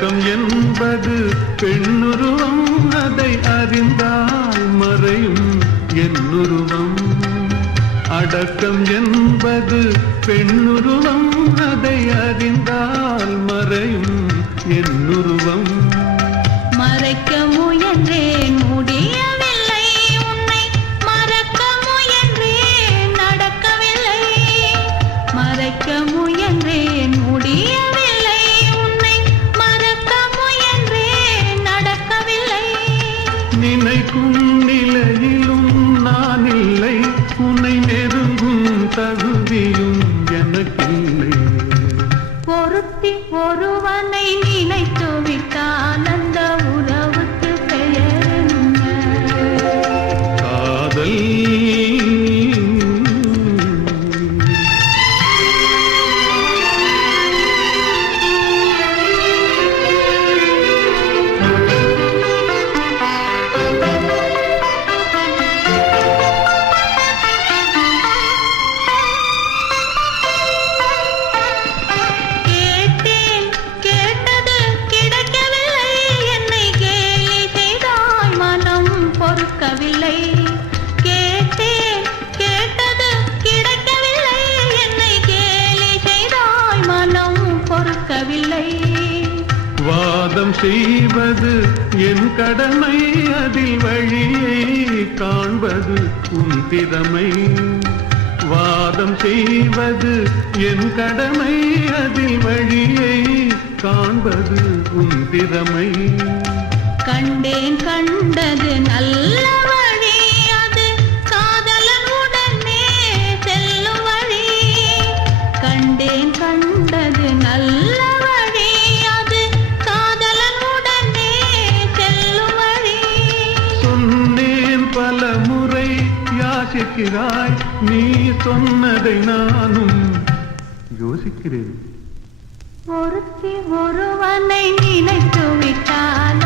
அடக்கம் என்பது பெண்ணுருவம், அதை அறிந்தால் மறையும் என்னுருவம். அடக்கம் என்பது பெண்ணுருவம், அதை அறிந்தால் மறையும் என்னுருவம். மறைக்க முயன்றேன் முடியவில்லை, உன்னை மறக்க முயன்றேன் நடக்கவில்லை. மறைக்க முயன்றேன் முடியவில்லை, உன்னை மறக்க முயன்றேன் நடக்கவில்லை. நினைக்கும் நிலையிலும் நான் இல்லை, உன்னை நெருங்கும் தகுதியும் எனக்கில்லை. பொருத்தி ஒருவனை நினைத்து விட்டால் அந்த உறவுக்கு பெயர் என்ன? காதல். கேட்டேன் கேட்டது கிடைக்கவில்லை, என்னை கேலி செய்தாய் மனம் பொறுக்கவில்லை. வாதம் செய்வது என் கடமை, அதில் வழியை காண்பது உன் திறமை. வாதம் செய்வது என் கடமை, அதில் வழியை காண்பது உன் திறமை. கண்டேன் கண்டது நல்ல வழி, அது காதலன் உடனே செல்லும் வழி. கண்டேன் கண்டது நல்ல வழி, அது காதலன் உடனே செல்லும் வழி. சொன்னேன் பல முறை யாசிக்கிறாய், நீ சொன்னதை நானும் யோசிக்கிறேன். ஒருத்தி ஒருவனை நினைத்து விட்டால்